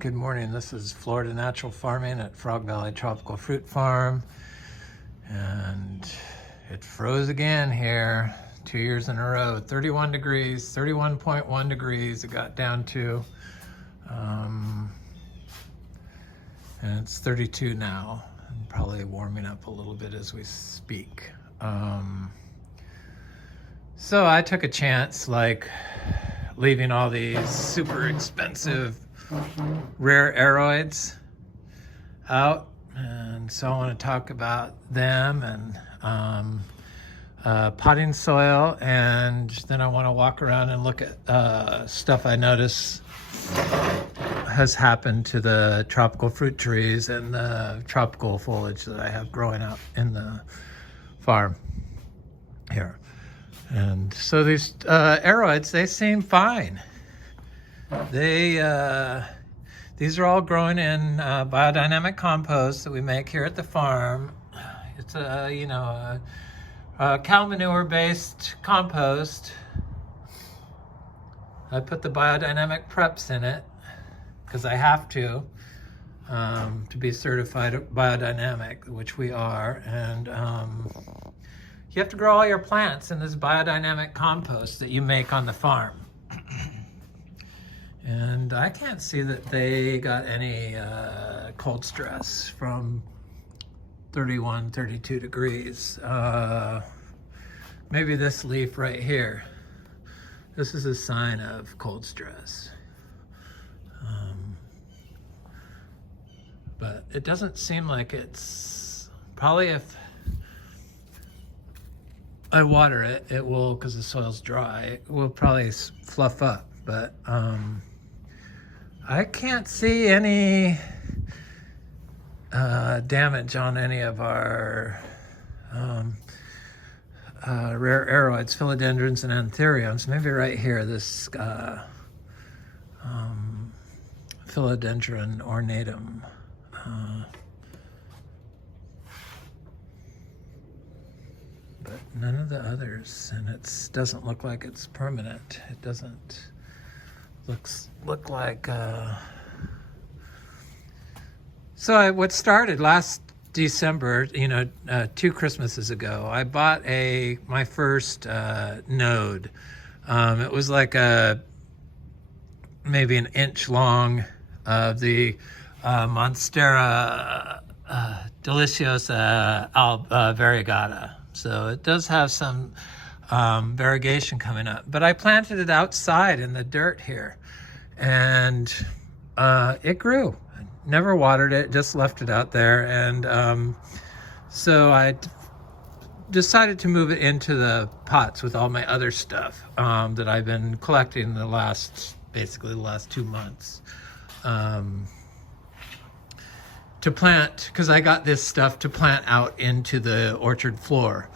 Good morning. This is Florida Natural Farming at Frog Valley Tropical Fruit Farm. And it froze again here 2 years in a row. 31 degrees, 31.1 degrees it got down to. And it's 32 now. And probably warming up a little bit as we speak. So I took a chance, like leaving all these super expensive rare aroids out, and so I want to talk about them and potting soil, and then I want to walk around and look at stuff I notice has happened to the tropical fruit trees and the tropical foliage that I have growing out in the farm here. And so these aroids, they seem fine. These are all grown in biodynamic compost that we make here at the farm. It's a cow manure based compost. I put the biodynamic preps in it because I have to be certified biodynamic, which we are. And you have to grow all your plants in this biodynamic compost that you make on the farm. And I can't see that they got any cold stress from 31, 32 degrees. Maybe this leaf right here. This is a sign of cold stress. But it doesn't seem like it's, probably if I water it, it will, because the soil's dry, it will probably fluff up. But I can't see any damage on any of our rare aroids, philodendrons and anthuriums. Maybe right here, this Philodendron ornatum. But none of the others, and it doesn't look like it's permanent. It doesn't look like so what started last December, 2 Christmases ago, I bought my first node. It was like maybe an inch long of the Monstera deliciosa variegata. So it does have some variegation coming up, but I planted it outside in the dirt here, and it grew. I never watered it, just left it out there. And so I decided to move it into the pots with all my other stuff that I've been collecting basically the last 2 months to plant, because I got this stuff to plant out into the orchard floor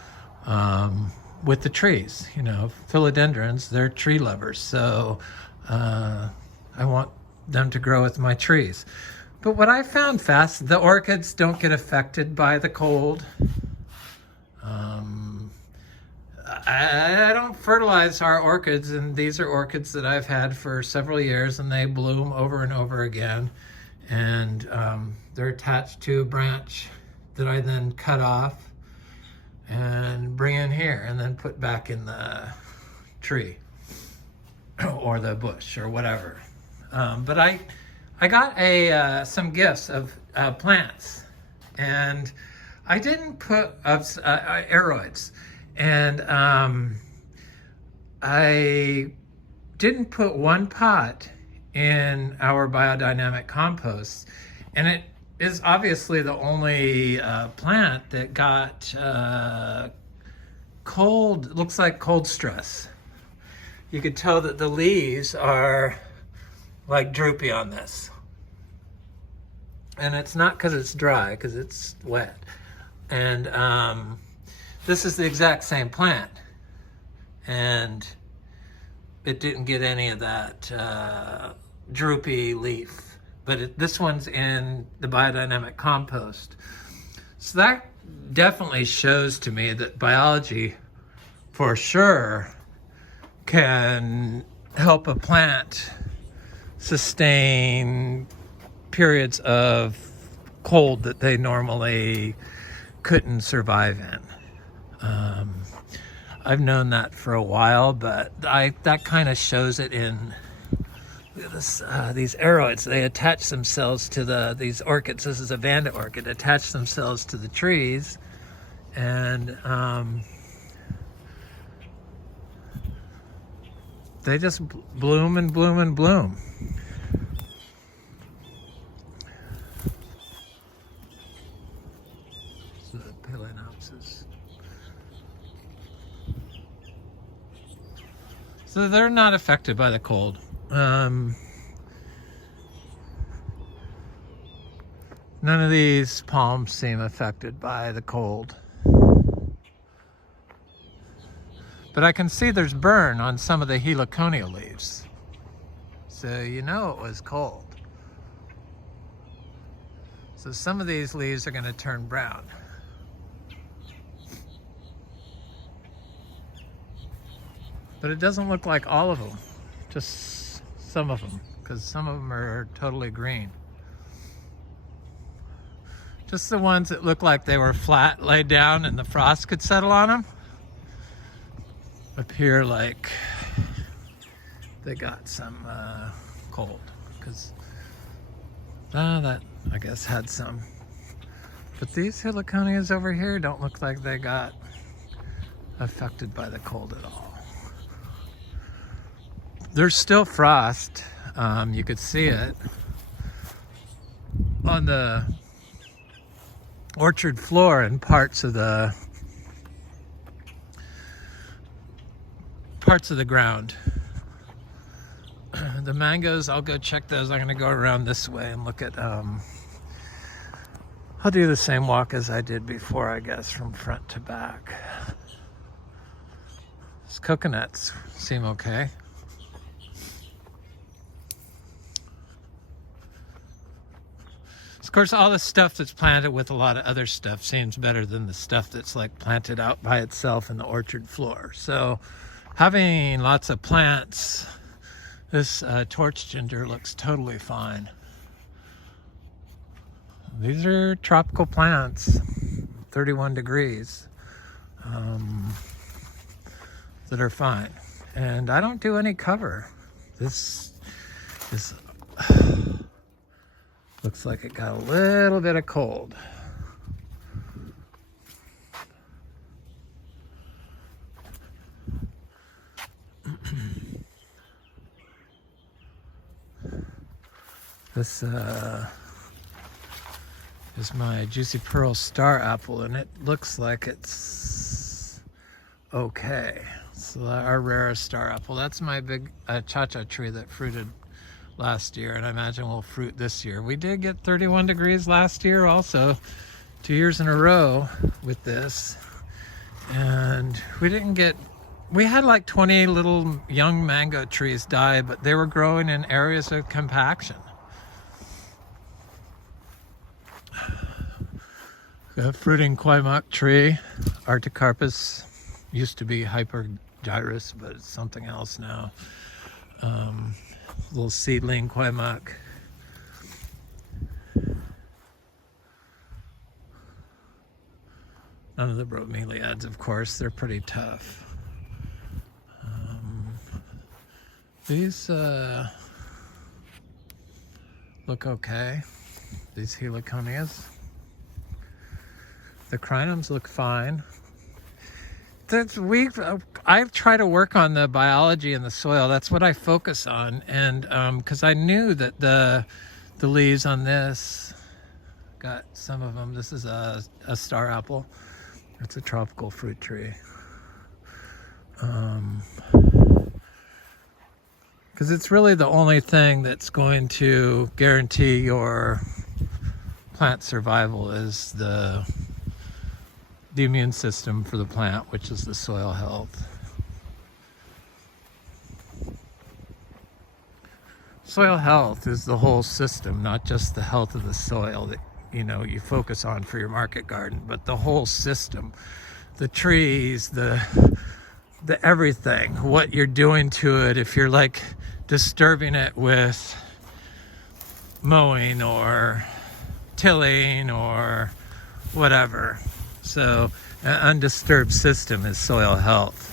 with the trees. Philodendrons, they're tree lovers, so I want them to grow with my trees. But what I found the orchids don't get affected by the cold. I don't fertilize our orchids, and these are orchids that I've had for several years, and they bloom over and over again. And they're attached to a branch that I then cut off and bring in here and then put back in the tree or the bush or whatever. But I got some gifts of plants, and I didn't put aroids, and I didn't put one pot in our biodynamic compost, and it is obviously the only plant that got looks like cold stress. You could tell that the leaves are like droopy on this, and it's not because it's dry, because it's wet. And this is the exact same plant, and it didn't get any of that droopy leaf, but this one's in the biodynamic compost. So that definitely shows to me that biology for sure can help a plant sustain periods of cold that they normally couldn't survive in. I've known that for a while, but that kind of shows it in this, these aroids. They attach themselves to these orchids. This is a vanda orchid. Attach themselves to the trees, and they just bloom and bloom and bloom. So they're not affected by the cold. None of these palms seem affected by the cold. But I can see there's burn on some of the Heliconia leaves. So you know it was cold. So some of these leaves are going to turn brown. But it doesn't look like all of them, just some of them, because some of them are totally green. Just the ones that look like they were flat, laid down, and the frost could settle on them appear like they got some cold, because that I guess had some. But these Heliconias over here don't look like they got affected by the cold at all. There's still frost. You could see it on the orchard floor and parts of the ground. The mangoes, I'll go check those. I'm gonna go around this way and look at, I'll do the same walk as I did before, I guess, from front to back. These coconuts seem okay. Of course, all the stuff that's planted with a lot of other stuff seems better than the stuff that's like planted out by itself in the orchard floor. So having lots of plants, this torch ginger looks totally fine. These are tropical plants, 31 degrees, that are fine. And I don't do any cover. This is... Looks like it got a little bit of cold. This is my Juicy Pearl Star Apple, and it looks like it's okay. So our rarest star apple. That's my big cha-cha tree that fruited last year, and I imagine will fruit this year. We did get 31 degrees last year also, 2 years in a row with this, and we had like 20 little young mango trees die, but they were growing in areas of compaction. A fruiting Quaimak tree, Artocarpus, used to be Hypergyrus, but it's something else now. Little seedling Quaimak. None of the bromeliads, of course, they're pretty tough. These look okay. These Heliconias. The crinums look fine. I try to work on the biology in the soil. That's what I focus on, and because I knew that the leaves on this got some of them. This is a star apple. It's a tropical fruit tree. Because it's really the only thing that's going to guarantee your plant survival is the immune system for the plant, which is the soil health. Soil health is the whole system, not just the health of the soil that you focus on for your market garden, but the whole system, the trees, the everything, what you're doing to it. If you're like disturbing it with mowing or tilling or whatever. So an undisturbed system is soil health.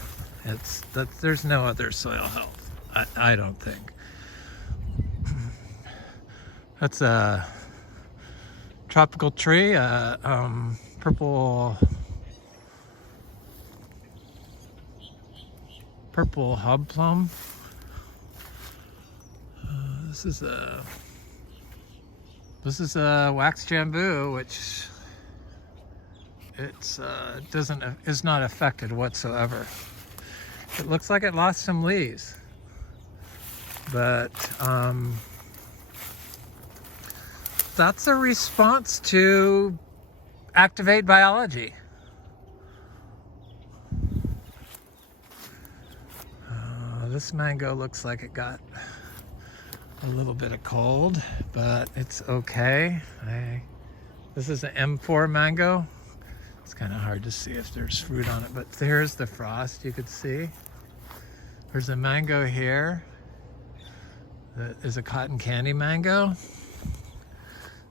There's no other soil health, I don't think. That's a tropical tree, purple hobplum. This is a wax Jamboo, which is not affected whatsoever. It looks like it lost some leaves, but that's a response to activate biology. This mango looks like it got a little bit of cold, but it's okay. This is an M4 mango. It's kind of hard to see if there's fruit on it, but there's the frost you could see. There's a mango here that is a cotton candy mango.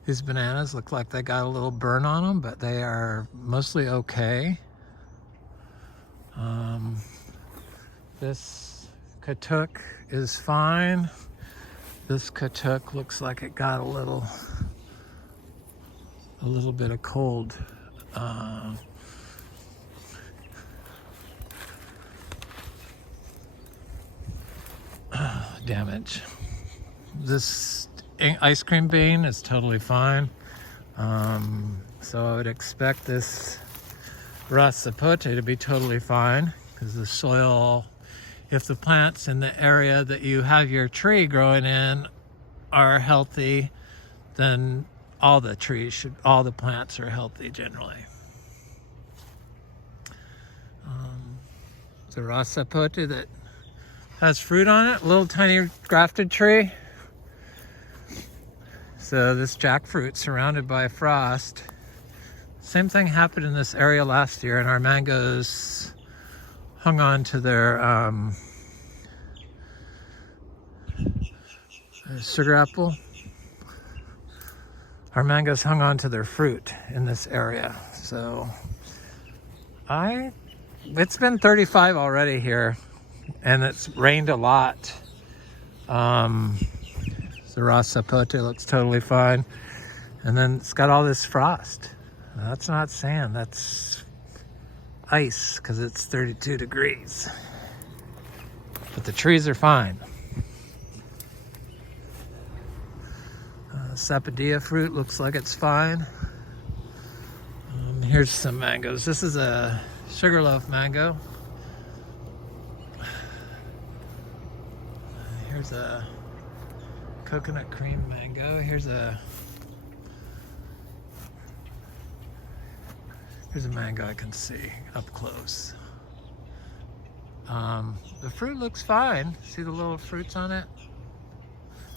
These bananas look like they got a little burn on them, but they are mostly okay. This katuk is fine. This katuk looks like it got a little bit of cold damage. This ice cream bean is totally fine. So I would expect this raw sapote to be totally fine, because the soil, if the plants in the area that you have your tree growing in are healthy, then all the plants are healthy generally. It's a raw sapote that has fruit on it, a little tiny grafted tree. So this jackfruit surrounded by frost. Same thing happened in this area last year, and our mangoes hung on to their sugar apple. Our mangoes hung on to their fruit in this area. So it's been 35 already here, and it's rained a lot. The raw sapote looks totally fine. And then it's got all this frost. That's not sand, that's ice, because it's 32 degrees. But the trees are fine. Sapodilla fruit looks like it's fine. Here's some mangoes. This is a sugarloaf mango. Here's a coconut cream mango. Here's a mango I can see up close. The fruit looks fine. See the little fruits on it?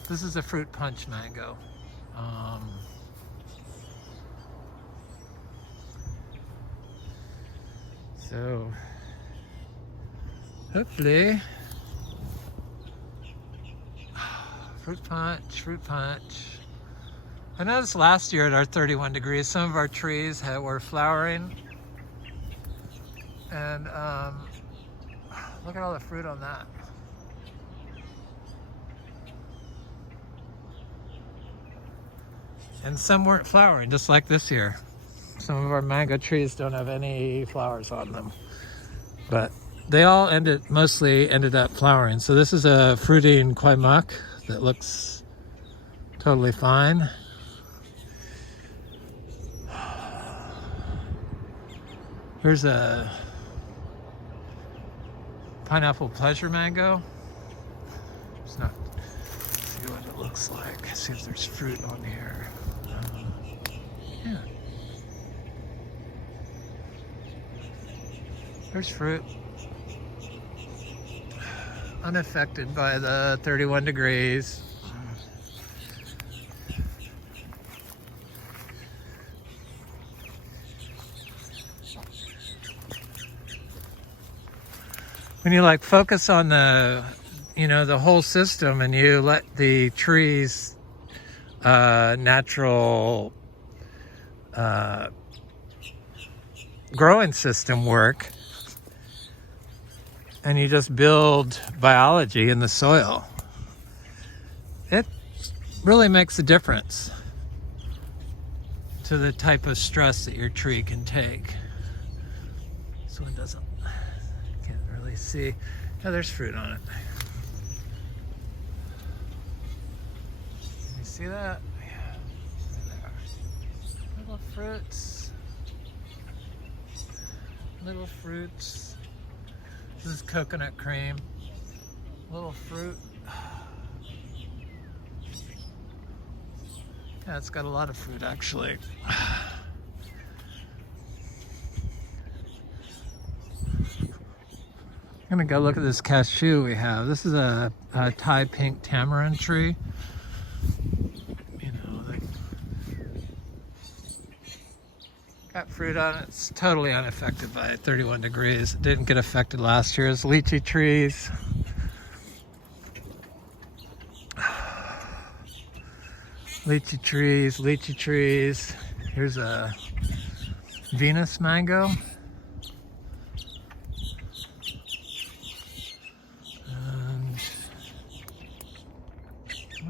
This is a fruit punch mango. So hopefully, fruit punch. I noticed last year at our 31 degrees, some of our trees were flowering, and look at all the fruit on that. And some weren't flowering, just like this year. Some of our mango trees don't have any flowers on them, but they all mostly ended up flowering. So this is a fruiting quaimak that looks totally fine. Here's a pineapple pleasure mango. Let's see what it looks like. See if there's fruit on here. Yeah. There's fruit. Unaffected by the 31 degrees. When you focus on the whole system, and you let the trees natural growing system work, and you just build biology in the soil, it really makes a difference to the type of stress that your tree can take. This one can't really see. Oh, there's fruit on it. You see that? Yeah, there. Little fruits. Little fruits. This is coconut cream. Little fruit. Yeah, it's got a lot of fruit actually. I'm gonna go look at this cashew we have. This is a Thai pink tamarind tree. You know, they got fruit on it. It's totally unaffected by 31 degrees. It didn't get affected last year. It's lychee trees. Lychee trees. Here's a Venus mango. And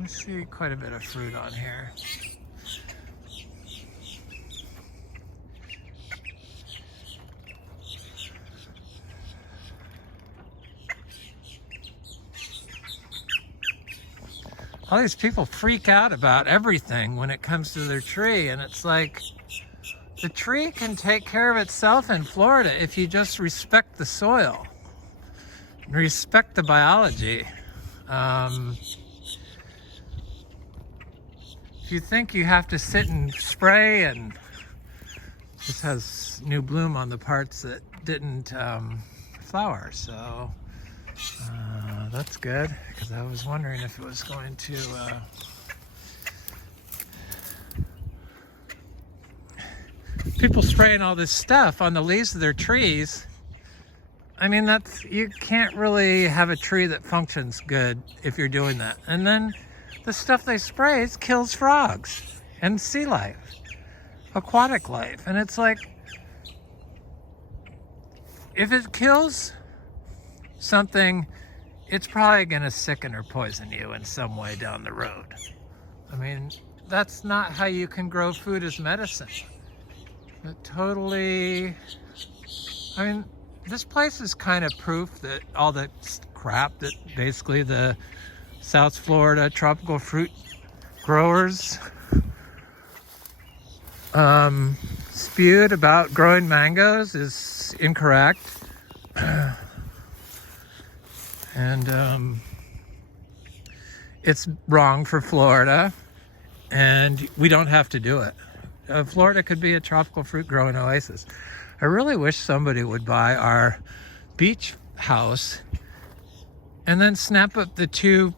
I see quite a bit of fruit on here. All these people freak out about everything when it comes to their tree, and it's like, the tree can take care of itself in Florida if you just respect the soil, respect the biology. If you think you have to sit and spray, and this has new bloom on the parts that didn't flower, so that's good, because I was wondering if it was going to people spraying all this stuff on the leaves of their trees. I mean, you can't really have a tree that functions good if you're doing that. And then the stuff they spray kills frogs and sea life, aquatic life, and it's like, if it kills something, it's probably going to sicken or poison you in some way down the road. I mean, that's not how you can grow food as medicine. It totally, I mean, this place is kind of proof that all the crap that basically the South Florida tropical fruit growers spewed about growing mangoes is incorrect. And it's wrong for Florida, and we don't have to do it. Florida could be a tropical fruit growing oasis. I really wish somebody would buy our beach house and then snap up the two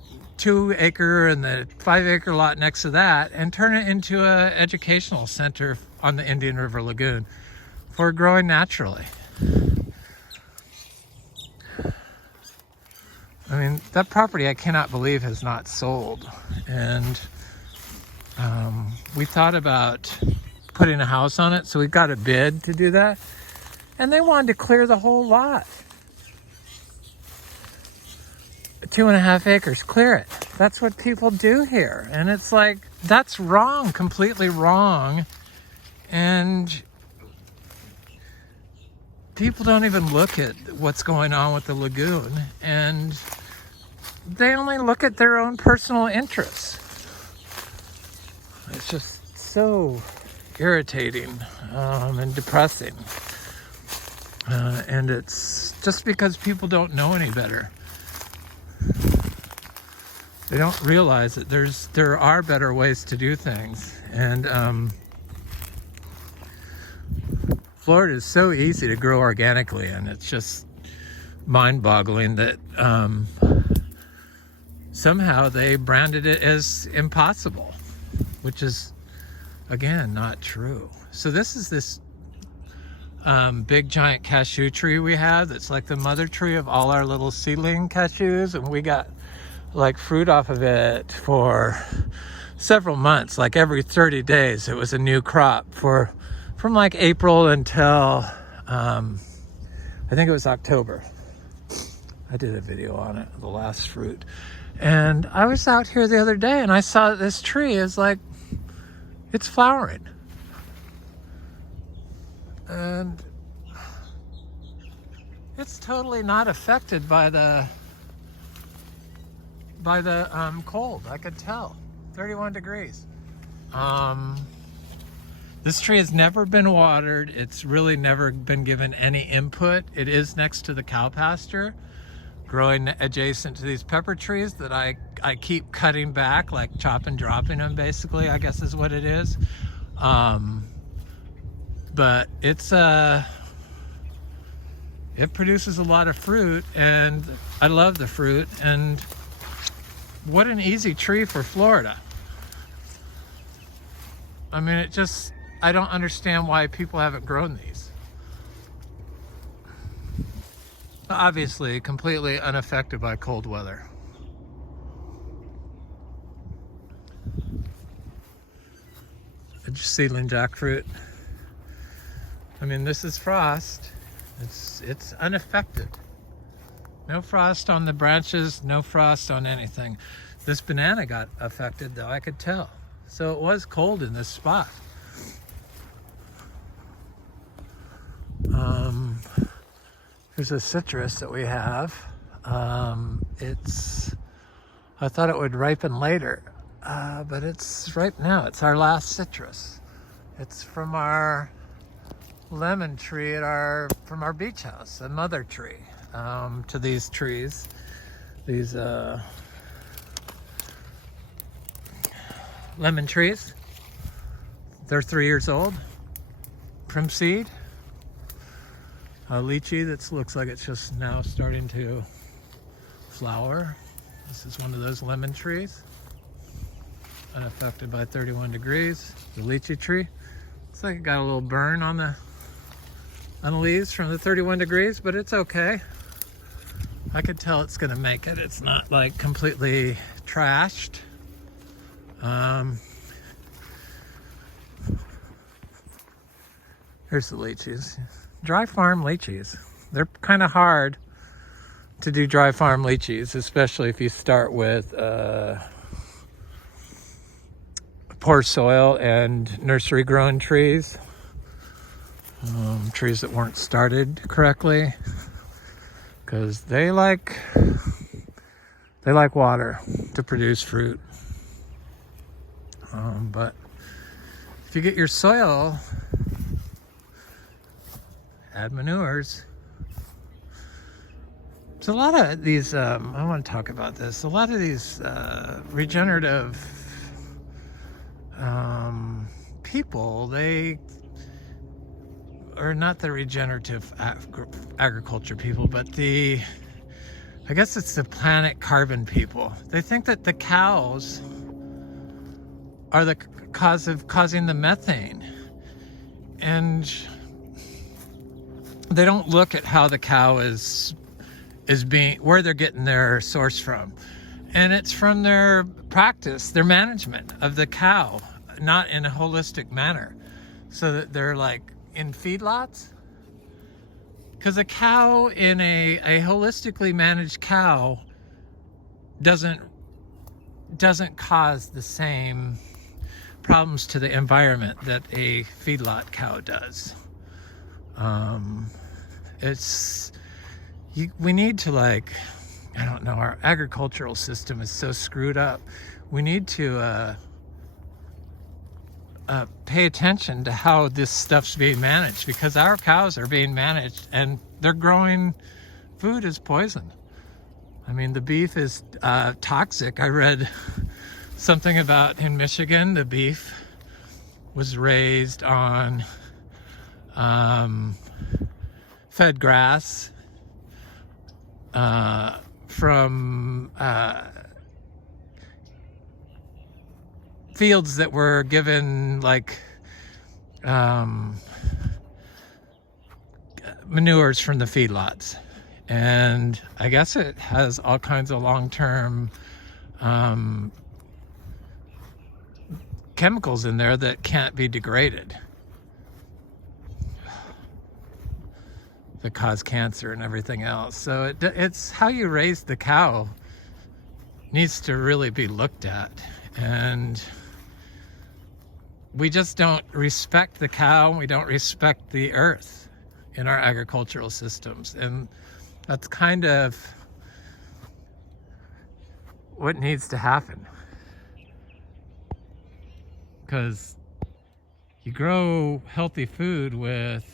acre and the 5 acre lot next to that and turn it into an educational center on the Indian River Lagoon for growing naturally. I mean, that property I cannot believe has not sold. And we thought about putting a house on it, so we got a bid to do that. And they wanted to clear the whole lot. 2.5 acres, clear it. That's what people do here. And it's like, that's wrong, completely wrong. And people don't even look at what's going on with the lagoon, and they only look at their own personal interests. It's just so irritating and depressing. And it's just because people don't know any better. They don't realize that there are better ways to do things. And Florida is so easy to grow organically, and it's just mind-boggling that somehow they branded it as impossible, which is, again, not true. So this is this big giant cashew tree we have that's like the mother tree of all our little seedling cashews, and we got like fruit off of it for several months, like every 30 days, it was a new crop from like April until I think it was October. I did a video on it, the last fruit. And I was out here the other day and I saw that this tree is like, it's flowering. And it's totally not affected by the cold. I could tell. 31 degrees. This tree has never been watered. It's really never been given any input. It is next to the cow pasture, growing adjacent to these pepper trees that I keep cutting back, like chop and dropping them, basically, I guess is what it is. But it's it produces a lot of fruit, and I love the fruit. And what an easy tree for Florida. I mean, I don't understand why people haven't grown these. Obviously, completely unaffected by cold weather. Seedling jackfruit. I mean, this is frost. It's unaffected. No frost on the branches, no frost on anything. This banana got affected though, I could tell. So it was cold in this spot. Here's a citrus that we have. I thought it would ripen later, but it's ripe now. It's our last citrus. It's from our lemon tree from our beach house, a mother tree, to these trees. These lemon trees. They're 3 years old from seed. A lychee that looks like it's just now starting to flower. This is one of those lemon trees, unaffected by 31 degrees. The lychee tree. Looks like it got a little burn on the leaves from the 31 degrees, but it's okay. I could tell it's gonna make it. It's not like completely trashed. Here's the lychees. Dry farm lychees. They're kind of hard to do dry farm lychees, especially if you start with poor soil and nursery grown trees. Trees that weren't started correctly, because they like water to produce fruit. But if you get your soil, add manures. So a lot of these, I want to talk about this. A lot of these regenerative people, they are not the regenerative agriculture people, but I guess it's the planet carbon people. They think that the cows are the cause of causing the methane, and they don't look at how the cow is being, where they're getting their source from. And it's from their practice, their management of the cow, not in a holistic manner. So that they're like in feedlots. Because a cow in a holistically managed cow doesn't cause the same problems to the environment that a feedlot cow does. We need to, like, I don't know, our agricultural system is so screwed up. We need to pay attention to how this stuff's being managed, because our cows are being managed and they're growing food as poison. I mean, the beef is toxic. I read something about in Michigan, the beef was raised on fed grass from fields that were given like manures from the feedlots. And I guess it has all kinds of long-term chemicals in there that can't be degraded, that cause cancer and everything else. So it's how you raise the cow needs to really be looked at. And we just don't respect the cow, we don't respect the earth in our agricultural systems. And that's kind of what needs to happen. Because you grow healthy food with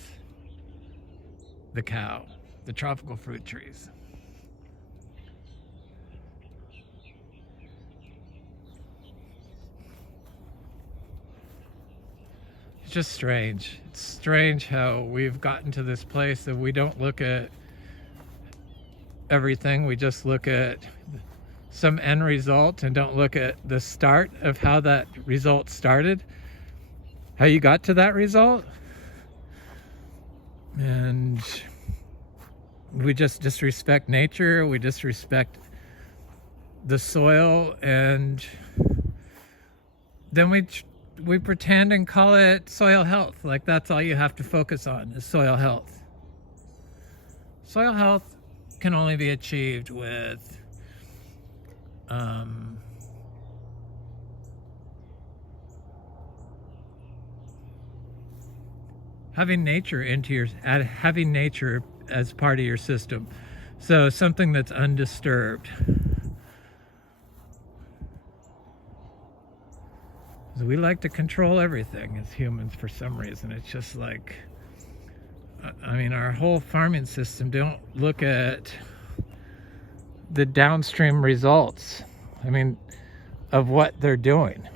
the cow, the tropical fruit trees. It's just strange. It's strange how we've gotten to this place that we don't look at everything. We just look at some end result and don't look at the start of how that result started, how you got to that result. And we just disrespect nature, we disrespect the soil, and then we pretend and call it soil health, like that's all you have to focus on is soil health. Soil health can only be achieved with having nature having nature as part of your system. So something that's undisturbed. We like to control everything as humans for some reason. It's just like, I mean, our whole farming system don't look at the downstream results, I mean, of what they're doing.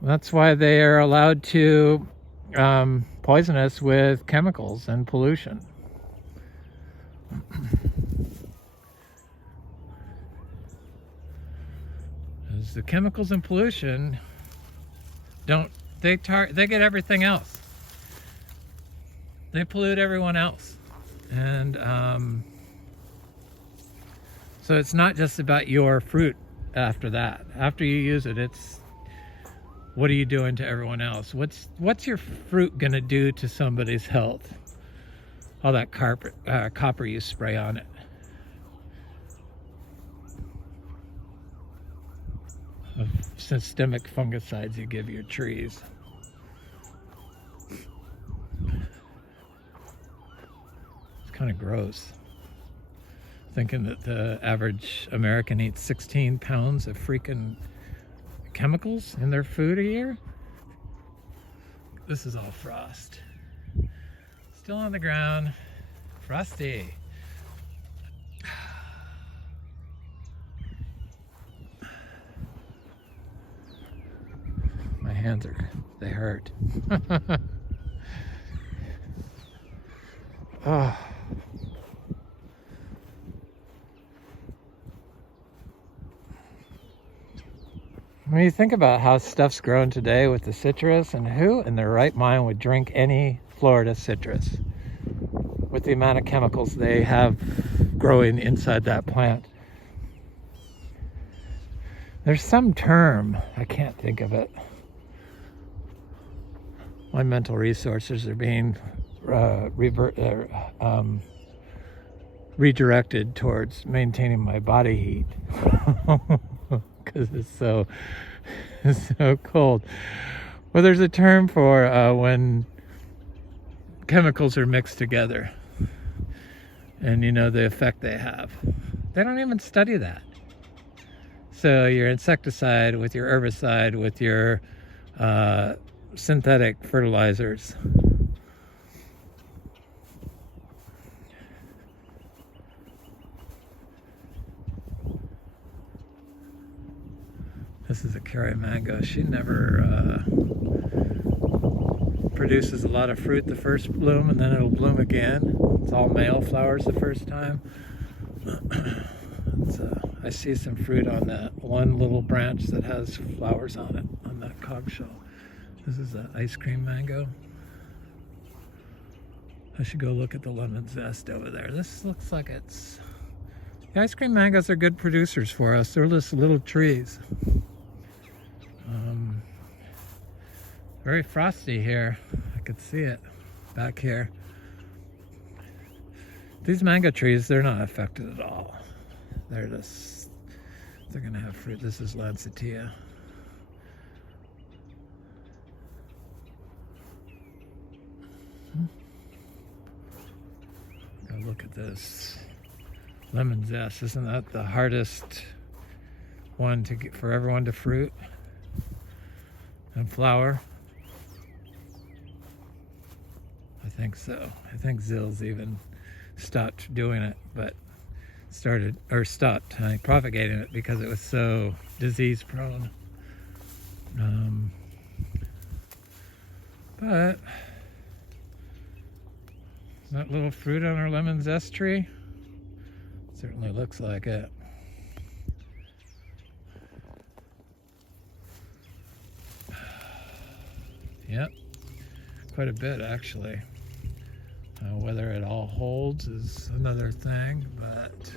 That's why they are allowed to poison us with chemicals and pollution. As the chemicals and pollution they get everything else. They pollute everyone else. And so it's not just about your fruit after that. After you use it, it's what are you doing to everyone else? What's your fruit gonna do to somebody's health? All that copper you spray on it. Of systemic fungicides you give your trees. It's kind of gross. Thinking that the average American eats 16 pounds of freaking chemicals in their food a year. This is all frost. Still on the ground. Frosty. My hands they hurt. Oh. When you think about how stuff's grown today with the citrus, and who in their right mind would drink any Florida citrus with the amount of chemicals they have growing inside that plant? There's some term, I can't think of it. My mental resources are being redirected towards maintaining my body heat. Because it's so cold. Well, there's a term for when chemicals are mixed together, and you know the effect they have. They don't even study that. So your insecticide with your herbicide with your synthetic fertilizers. This is a Carrie mango. She never produces a lot of fruit the first bloom, and then it'll bloom again. It's all male flowers the first time. I see some fruit on that one little branch that has flowers on it, on that cogshell. This is an ice cream mango. I should go look at the lemon zest over there. This looks like it's... The ice cream mangoes are good producers for us. They're just little trees. Very frosty here. I could see it back here. These mango trees, they're not affected at all. They're gonna have fruit. This is Lancettia. Now look at this lemon zest. Isn't that the hardest one to get for everyone to fruit and flower? I think so. I think Zill's even stopped doing it, but stopped propagating it because it was so disease prone. But that little fruit on our lemon zest tree certainly looks like it. Yep, quite a bit actually. Whether it all holds is another thing, but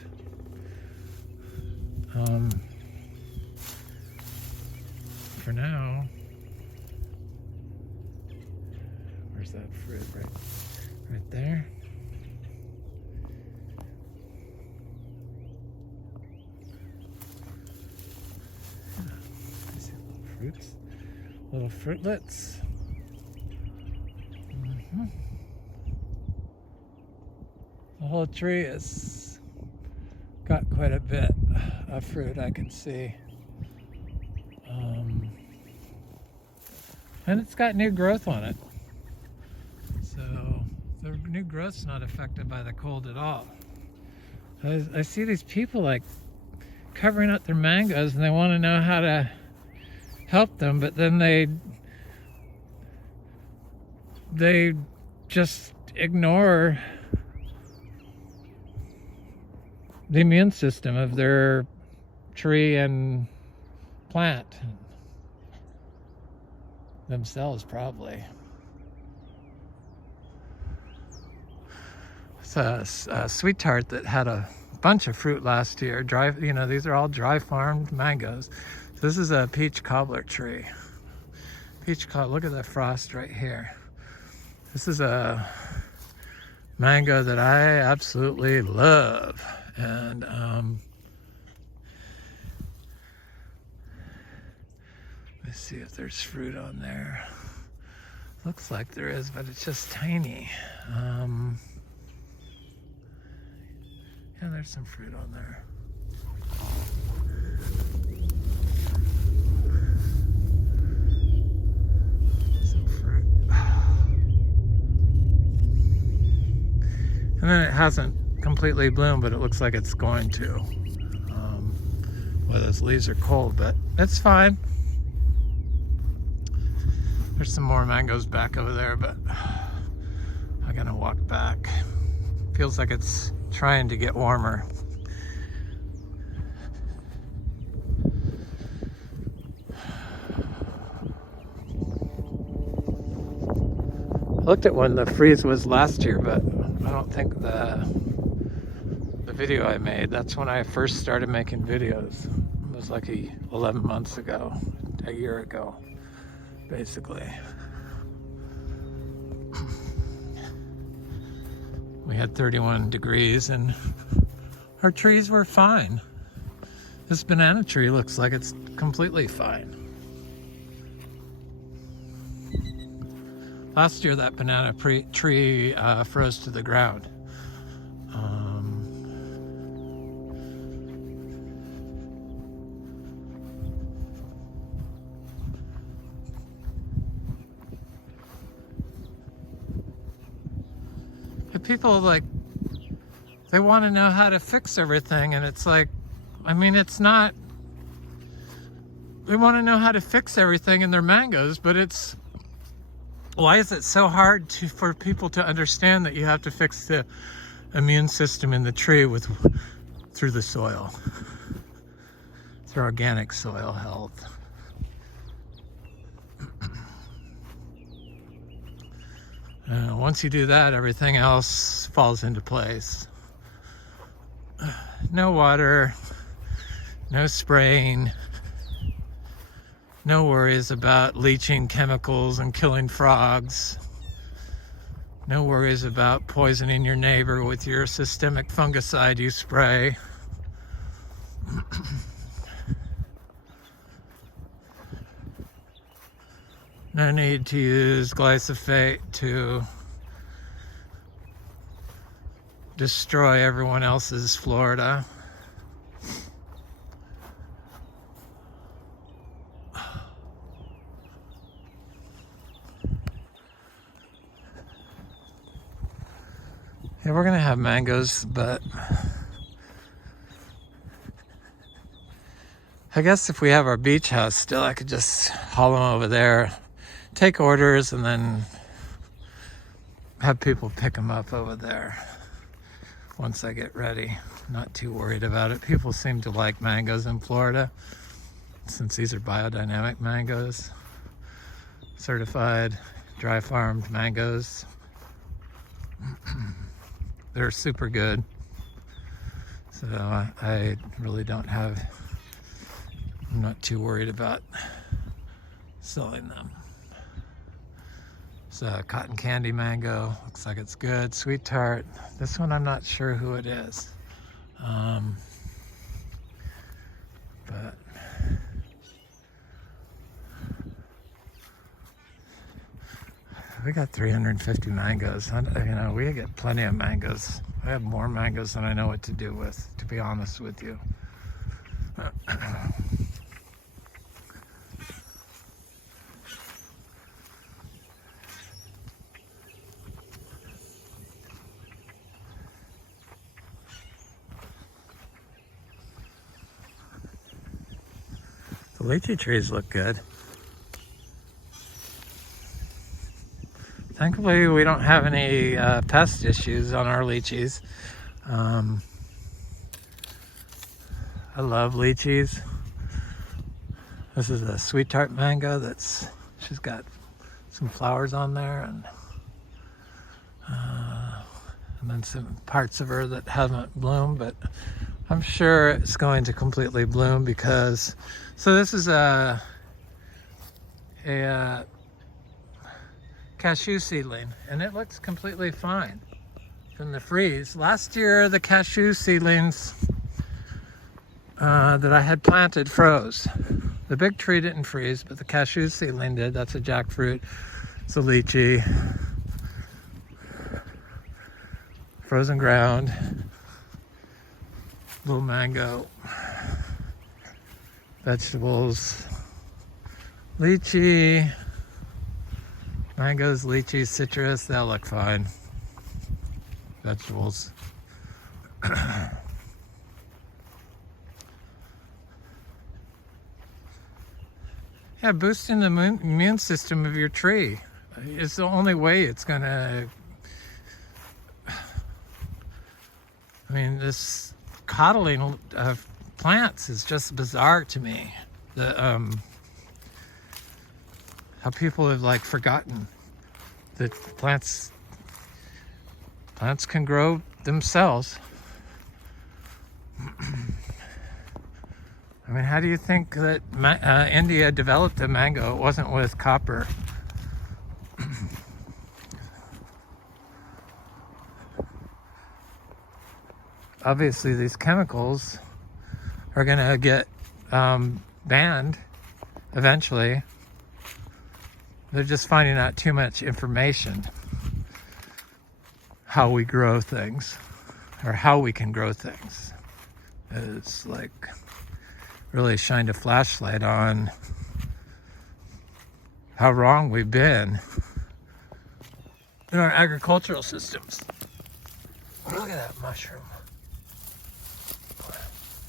for now, where's that fruit? Right there. I see little fruits, little fruitlets. The whole tree has got quite a bit of fruit, I can see. And it's got new growth on it. So the new growth's not affected by the cold at all. I see these people like covering up their mangoes and they want to know how to help them, but then they just ignore the immune system of their tree and plant themselves, probably. It's a sweet tart that had a bunch of fruit last year. Dry, these are all dry farmed mangoes. So this is a peach cobbler tree. Look at the frost right here. This is a mango that I absolutely love. And let's see if there's fruit on there. Looks like there is, but it's just tiny. Yeah, there's some fruit on there. Some fruit. And then it hasn't completely bloomed, but it looks like it's going to. Well, those leaves are cold, but it's fine. There's some more mangoes back over there, but I'm gonna walk back. Feels like it's trying to get warmer. I looked at when the freeze was last year, but I don't think the video I made, that's when I first started making videos. It was like 11 months ago, a year ago, basically. We had 31 degrees and our trees were fine. This banana tree looks like it's completely fine. Last year that banana tree froze to the ground. People they want to know how to fix everything, and it's like, I mean, it's not, they want to know how to fix everything in their mangoes, but why is it so hard for people to understand that you have to fix the immune system in the tree through the soil, through organic soil health? Once you do that, everything else falls into place. No water, no spraying, No worries about leaching chemicals and killing frogs. No worries about poisoning your neighbor with your systemic fungicide you spray. No need to use glyphosate to destroy everyone else's Florida. Yeah, we're gonna have mangoes, but I guess if we have our beach house still, I could just haul them over there, take orders, and then have people pick them up over there once I get ready. Not too worried about it. People seem to like mangoes in Florida since these are biodynamic mangoes, certified dry farmed mangoes. They're super good, so I really don't have, I'm not too worried about selling them. It's a cotton candy mango, looks like it's good. Sweet tart, this one I'm not sure who it is, but we got 350 mangoes. You know, we get plenty of mangoes. I have more mangoes than I know what to do with, to be honest with you. The lychee trees look good. Thankfully, we don't have any pest issues on our lychees. I love lychees. This is a sweet tart mango she's got some flowers on there, and then some parts of her that haven't bloomed, but I'm sure it's going to completely bloom because, so this is a cashew seedling, and it looks completely fine from the freeze. Last year, the cashew seedlings that I had planted froze. The big tree didn't freeze, but the cashew seedling did. That's a jackfruit. It's a lychee. Frozen ground. Little mango. Vegetables. Lychee. Mangoes, lychees, citrus, they'll look fine. Vegetables. Yeah, boosting the immune system of your tree is the only way it's gonna, I mean, this coddling of plants is just bizarre to me. How people have like forgotten that plants can grow themselves. I mean, how do you think that India developed a mango? It wasn't with copper. Obviously, these chemicals are gonna get banned eventually. They're just finding out too much information how we grow things, or how we can grow things. It's like really shined a flashlight on how wrong we've been in our agricultural systems. Look at that mushroom.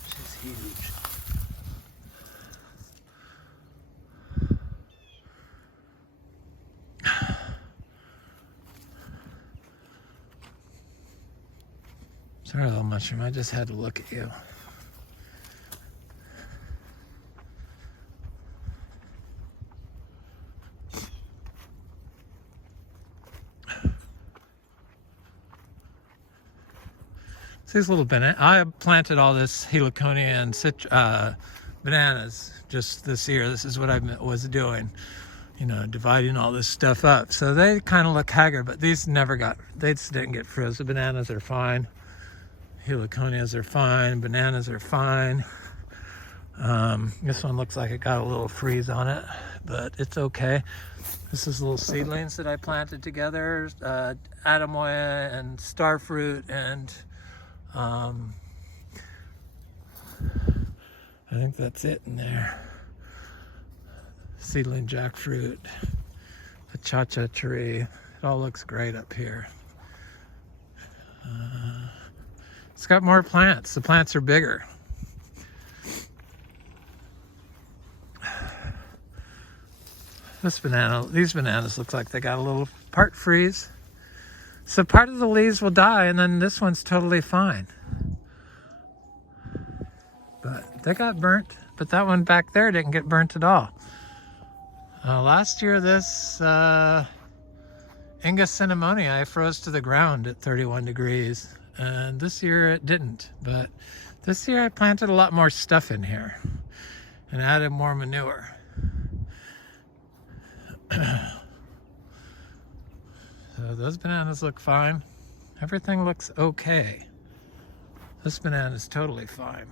She's huge. Sorry, little mushroom, I just had to look at you. These little banana, I planted all this Heliconia and bananas just this year. This is what I was doing, you know, dividing all this stuff up. So they kind of look haggard, but these they just didn't get frizz. The bananas are fine. Heliconias are fine. Bananas are fine. This one looks like it got a little freeze on it, but it's okay. This is little seedlings that I planted together, Adamoya and starfruit, and I think that's it in there. Seedling jackfruit, a Cashew tree. It all looks great up here. It's got more plants. The plants are bigger. These bananas look like they got a little part freeze. So part of the leaves will die, and then this one's totally fine. But they got burnt, but that one back there didn't get burnt at all. Last year, this Inga cinnamonii froze to the ground at 31 degrees, and this year it didn't. But this year I planted a lot more stuff in here and added more manure. So those bananas look fine. Everything looks okay. This banana is totally fine.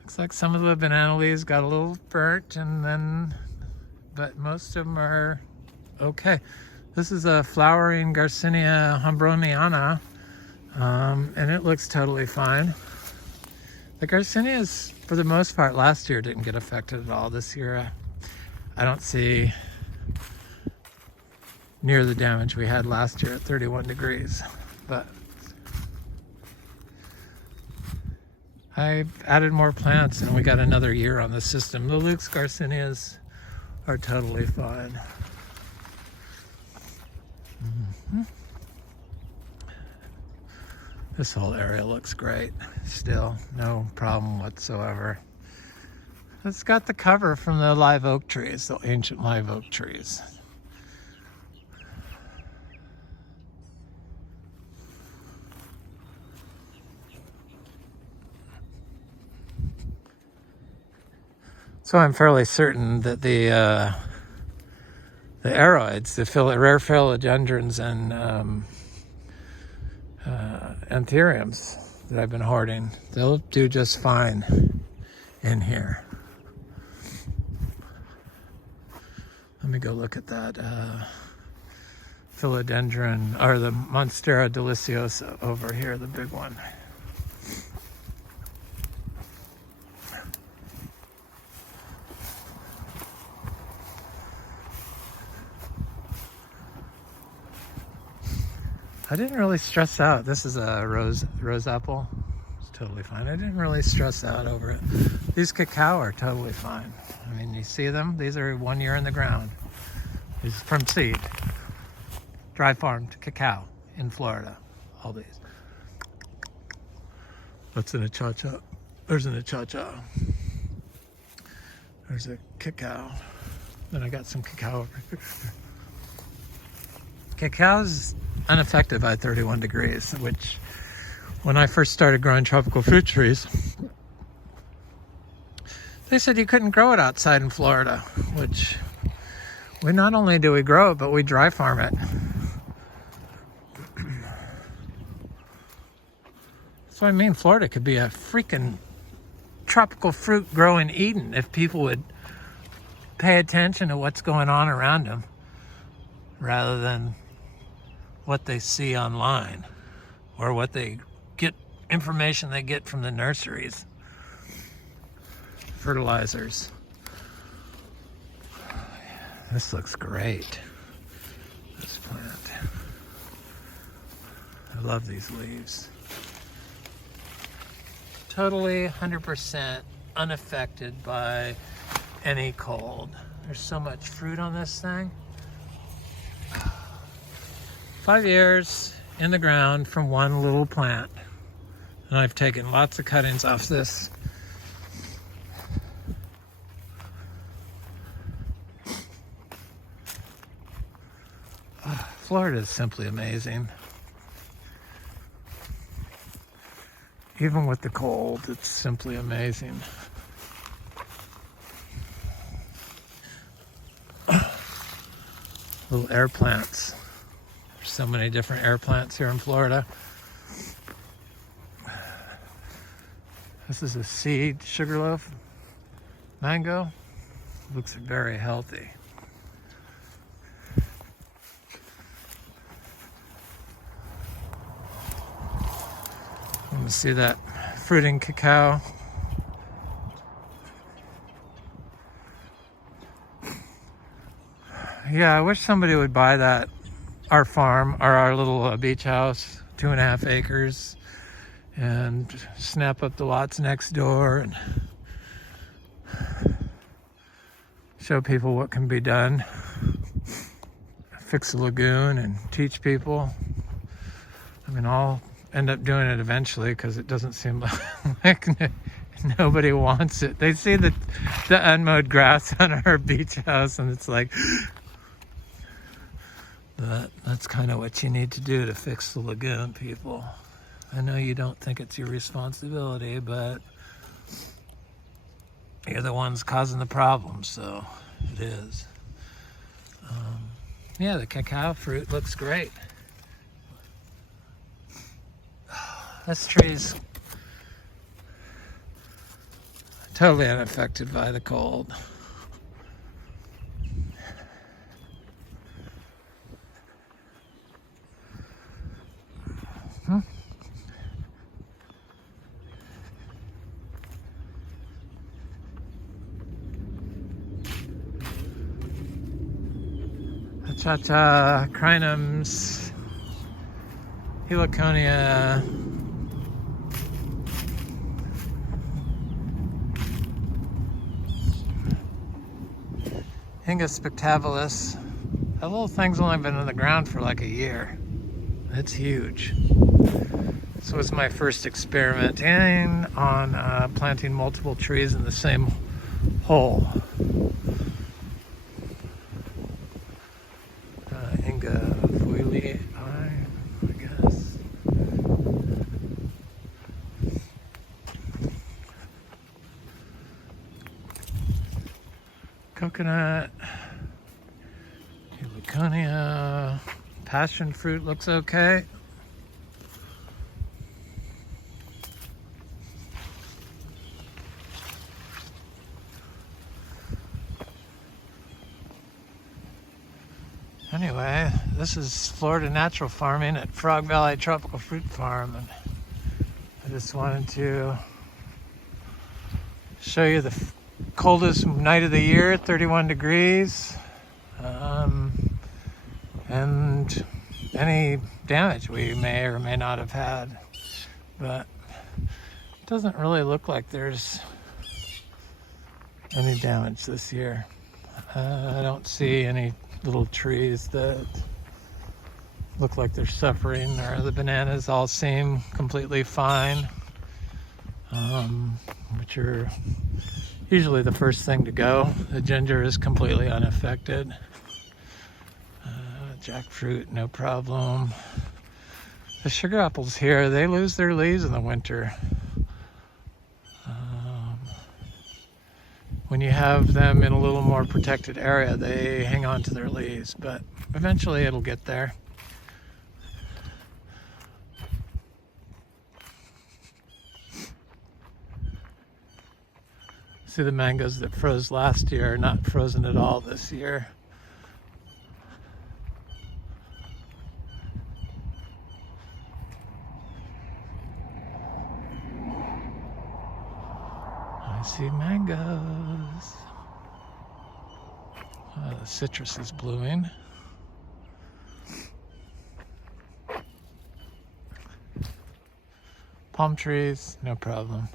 Looks like some of the banana leaves got a little burnt, but most of them are okay. This is a flowering Garcinia humbroniana, and it looks totally fine. The Garcinias, for the most part, last year didn't get affected at all. This year, I don't see near the damage we had last year at 31 degrees. But I added more plants, and we got another year on the system. The Luke's Garcinias are totally fine. This whole area looks great. Still, no problem whatsoever. It's got the cover from the live oak trees, the ancient live oak trees. So I'm fairly certain that the aroids, the rare philodendrons and anthuriums that I've been hoarding, they'll do just fine in here. Let me go look at that philodendron, or the Monstera deliciosa over here, the big one. I didn't really stress out. This is a rose apple. It's totally fine. I didn't really stress out over it. These cacao are totally fine. I mean, you see them? These are 1 year in the ground. These are from seed. Dry farmed cacao in Florida. All these. What's in a cha-cha? There's an cha-cha. There's a cacao. Then I got some cacao over here. Cacao's unaffected by 31 degrees, which when I first started growing tropical fruit trees, they said you couldn't grow it outside in Florida, which not only do we grow it, but we dry farm it. So I mean, Florida could be a freaking tropical fruit growing Eden if people would pay attention to what's going on around them rather than what they see online or what they get, information they get from the nurseries. Fertilizers. This looks great. This plant. I love these leaves. Totally 100% unaffected by any cold. There's so much fruit on this thing. 5 years in the ground from one little plant. And I've taken lots of cuttings off this. Florida is simply amazing. even with the cold, it's simply amazing. Little air plants. There's so many different air plants here in Florida. This is a seed sugarloaf mango. Looks very healthy. You can see that fruiting cacao. Yeah, I wish somebody would buy that, our farm, or our little beach house, 2.5 acres, and snap up the lots next door and show people what can be done. Fix a lagoon and teach people. I mean, I'll end up doing it eventually because it doesn't seem like nobody wants it. They see the unmowed grass on our beach house and it's like, but that's kind of what you need to do to fix the lagoon, people. I know you don't think it's your responsibility, but you're the ones causing the problem, so it is. Yeah, the cacao fruit looks great. This tree's totally unaffected by the cold. Cha-cha, crinums, Heliconia, Ingus spectabilis. That little thing's only been in the ground for like a year. It's huge. This was my first experimenting on planting multiple trees in the same hole. I guess. Coconut, Heliconia, passion fruit looks okay. Anyway, this is Florida Natural Farming at Frog Valley Tropical Fruit Farm, and I just wanted to show you the coldest night of the year, 31 degrees, and any damage we may or may not have had, but it doesn't really look like there's any damage this year. I don't see any little trees that look like they're suffering, or the bananas all seem completely fine, which are usually the first thing to go. The ginger is completely unaffected. Jackfruit, no problem. The sugar apples here, they lose their leaves in the winter. When you have them in a little more protected area, they hang on to their leaves, but eventually it'll get there. See, the mangoes that froze last year are not frozen at all this year. I see mangoes. The citrus is blooming. Palm trees, no problem.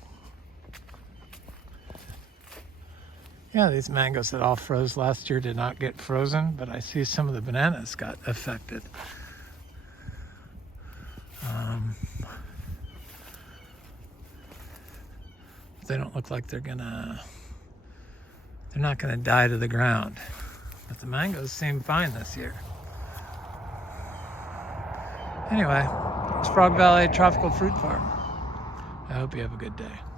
Yeah, these mangoes that all froze last year did not get frozen, but I see some of the bananas got affected. They don't look like they're not gonna die to the ground. But the mangoes seem fine this year. Anyway, it's Frog Valley Tropical Fruit Farm. I hope you have a good day.